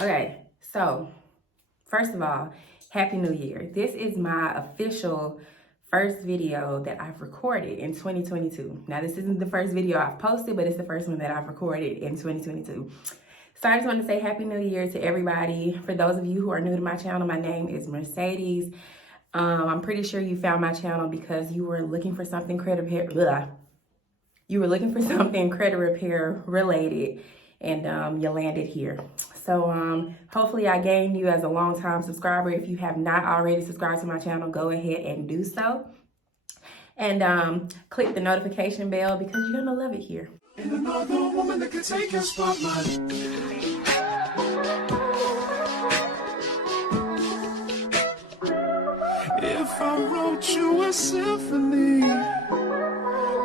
Okay, so first of all, Happy New Year. This is my official first video that I've recorded in 2022. Now, this isn't the first video I've posted, but it's the first one that I've recorded in 2022. So I just want to say Happy New Year to everybody. For those of you who are new to my channel, my name is Mercedes. I'm pretty sure you found my channel because you were looking for something credit repair. You were looking for something credit repair related, and you landed here. So hopefully I gained you as a long-time subscriber. If you have not already subscribed to my channel, go ahead and do so. And click the notification bell because you're gonna love it here. And another woman that can take your spotlight. If I wrote you a symphony,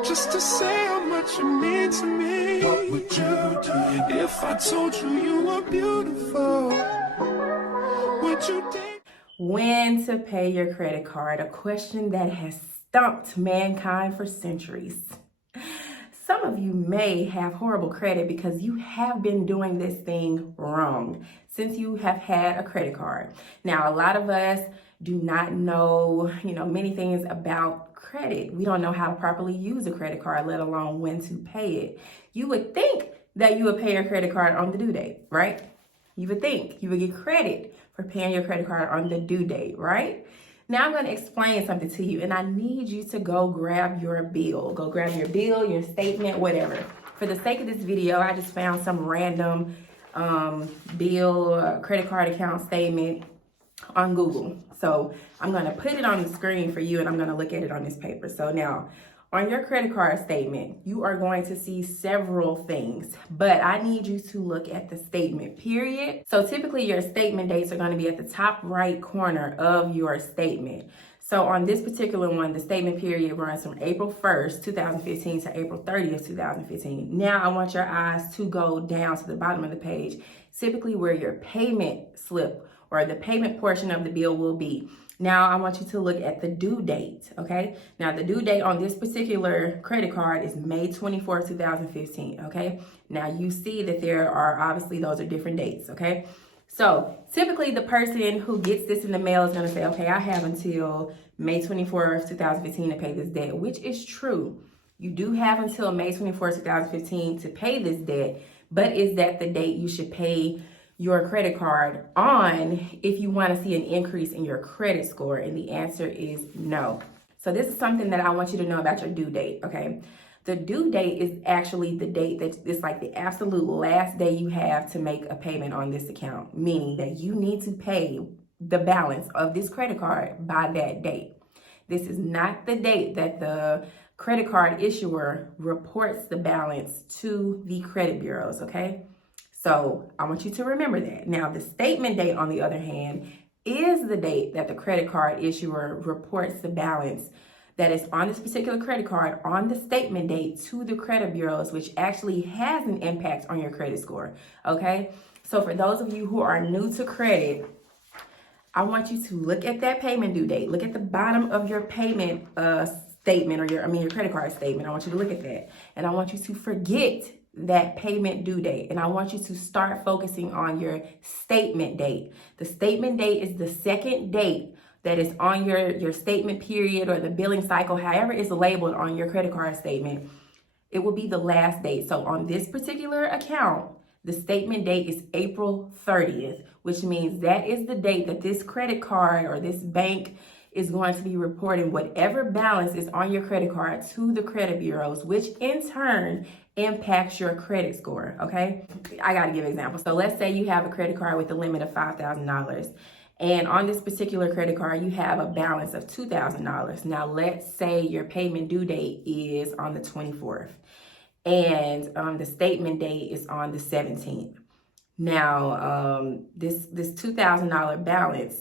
just to say how much you mean to me, what would you do? If I told you you were beautiful, would you date? When to pay your credit card, a question that has stumped mankind for centuries. Some of you may have horrible credit because you have been doing this thing wrong since you have had a credit card. Now, a lot of us do not know, many things about credit. We don't know how to properly use a credit card, let alone when to pay it. You would think that you would pay your credit card on the due date, right? You would think you would get credit for paying your credit card on the due date, right? Now I'm going to explain something to you, and I need you to go grab your bill. Go grab your bill, your statement, whatever. For the sake of this video, I just found some random bill, credit card account statement on Google. So I'm going to put it on the screen for you, and I'm going to look at it on this paper. So now, on your credit card statement, you are going to see several things, but I need you to look at the statement period. So typically your statement dates are going to be at the top right corner of your statement. So on this particular one, the statement period runs from April 1st, 2015 to April 30th, 2015. Now I want your eyes to go down to the bottom of the page, typically where your payment slip or the payment portion of the bill will be. Now I want you to look at the due date, okay? Now the due date on this particular credit card is May 24, 2015, okay? Now you see that there are, obviously those are different dates, okay? So typically the person who gets this in the mail is gonna say, okay, I have until May 24, 2015 to pay this debt, which is true. You do have until May 24, 2015 to pay this debt, but is that the date you should pay your credit card on if you want to see an increase in your credit score? And the answer is no. So this is something that I want you to know about your due date, okay? The due date is actually the date that it's like the absolute last day you have to make a payment on this account, meaning that you need to pay the balance of this credit card by that date. This is not the date that the credit card issuer reports the balance to the credit bureaus, okay? So I want you to remember that. Now, the statement date, on the other hand, is the date that the credit card issuer reports the balance that is on this particular credit card on the statement date to the credit bureaus, which actually has an impact on your credit score, okay? So for those of you who are new to credit, I want you to look at that payment due date. Look at the bottom of your payment statement, or your credit card statement. I want you to look at that. And I want you to forget that payment due date. And I want you to start focusing on your statement date. The statement date is the second date that is on your statement period or the billing cycle, however it's labeled on your credit card statement. It will be the last date. So on this particular account, the statement date is April 30th, which means that is the date that this credit card or this bank is going to be reporting whatever balance is on your credit card to the credit bureaus, which in turn impacts your credit score, okay? I gotta give an example. So let's say you have a credit card with a limit of $5,000. And on this particular credit card, you have a balance of $2,000. Now, let's say your payment due date is on the 24th and the statement date is on the 17th. Now, this $2,000 balance,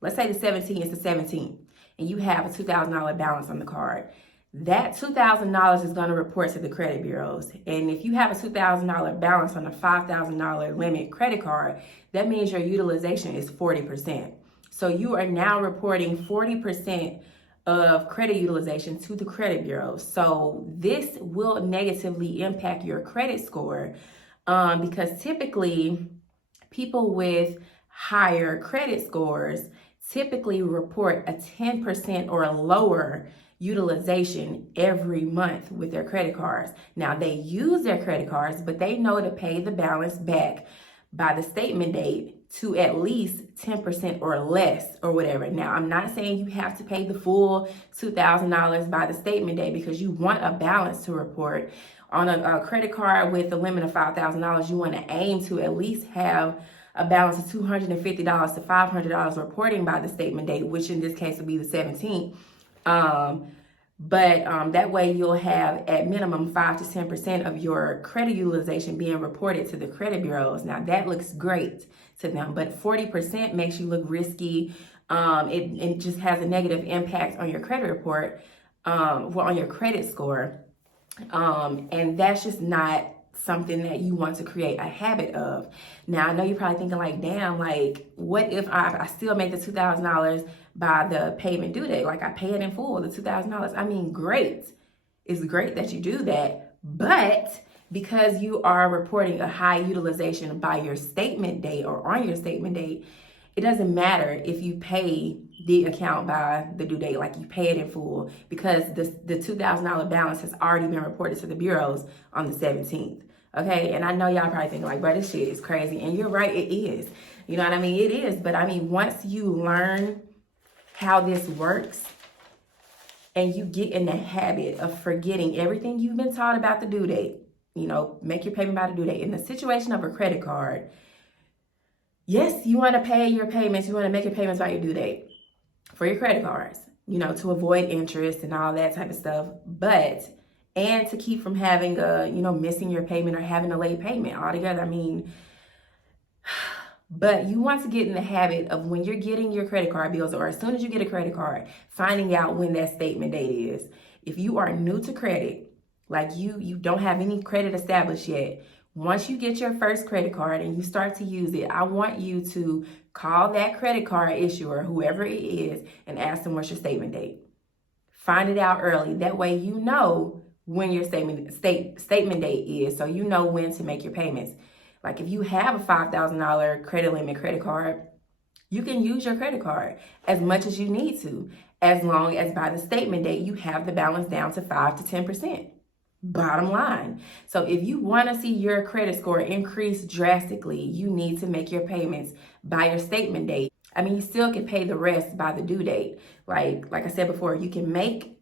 let's say the 17th is the 17th, and you have a $2,000 balance on the card. That $2,000 is going to report to the credit bureaus. And if you have a $2,000 balance on a $5,000 limit credit card, that means your utilization is 40%. So you are now reporting 40% of credit utilization to the credit bureaus. So this will negatively impact your credit score because typically people with higher credit scores typically report a 10% or lower utilization every month with their credit cards. Now, they use their credit cards, but they know to pay the balance back by the statement date to at least 10% or less or whatever. Now, I'm not saying you have to pay the full $2,000 by the statement date, because you want a balance to report. On a credit card with a limit of $5,000, you want to aim to at least have a balance of $250 to $500 reporting by the statement date, which in this case would be the 17th. But that way you'll have at minimum 5 to 10% of your credit utilization being reported to the credit bureaus. Now that looks great to them, but 40% makes you look risky. It just has a negative impact on your credit report, on your credit score. And that's just not something that you want to create a habit of. Now, I know you're probably thinking like, damn, like, what if I still make the $2,000 by the payment due date? Like, I pay it in full, the $2,000. I mean, great. It's great that you do that. But because you are reporting a high utilization by your statement date or on your statement date, it doesn't matter if you pay the account by the due date, like you pay it in full, because the $2,000 balance has already been reported to the bureaus on the 17th. Okay, and I know y'all probably thinking like, bro, this shit is crazy. And you're right, it is. You know what I mean? It is. But I mean, once you learn how this works and you get in the habit of forgetting everything you've been taught about the due date, you know, make your payment by the due date. In the situation of a credit card, yes, you want to pay your payments. You want to make your payments by your due date for your credit cards, you know, to avoid interest and all that type of stuff. And to keep from having missing your payment or having a late payment altogether. I mean, but you want to get in the habit of when you're getting your credit card bills, or as soon as you get a credit card, finding out when that statement date is. If you are new to credit, like you don't have any credit established yet, once you get your first credit card and you start to use it, I want you to call that credit card issuer, whoever it is, and ask them what's your statement date. Find it out early. That way you know when your statement date is, so you know when to make your payments. Like if you have a $5,000 credit limit credit card, you can use your credit card as much as you need to, as long as by the statement date you have the balance down to 5 to 10%. Bottom line. So if you want to see your credit score increase drastically, you need to make your payments by your statement date. I mean, you still can pay the rest by the due date. Like I said before, you can make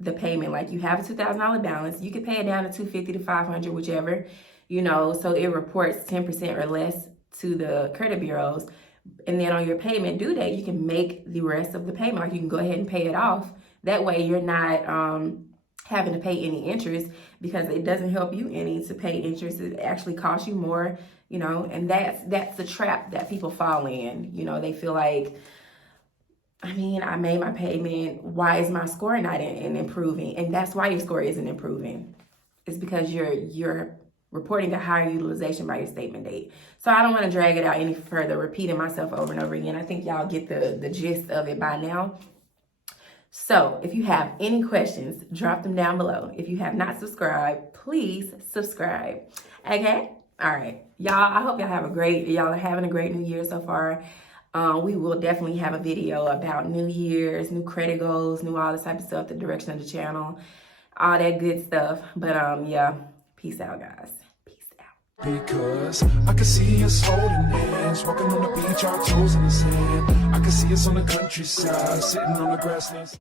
the payment, like you have a $2,000 balance, you can pay it down to $250 to $500, whichever, you know, so it reports 10% or less to the credit bureaus. And then on your payment due date, you can make the rest of the payment. Like you can go ahead and pay it off. That way you're not having to pay any interest, because it doesn't help you any to pay interest. It actually costs you more, you know, and that's the trap that people fall in. You know, they feel like, I mean, I made my payment. Why is my score not improving? And that's why your score isn't improving. It's because you're reporting a higher utilization by your statement date. So I don't want to drag it out any further, repeating myself over and over again. I think y'all get the gist of it by now. So if you have any questions, drop them down below. If you have not subscribed, please subscribe. Okay? All right. Y'all, I hope y'all are having a great new year so far. We will definitely have a video about New Year's, new credit goals, all this type of stuff, the direction of the channel, all that good stuff. But yeah, peace out, guys. Peace out. Because I can see us holding hands, walking on the beach, our toes in the sand. I can see us on the countryside, sitting on the grasslands.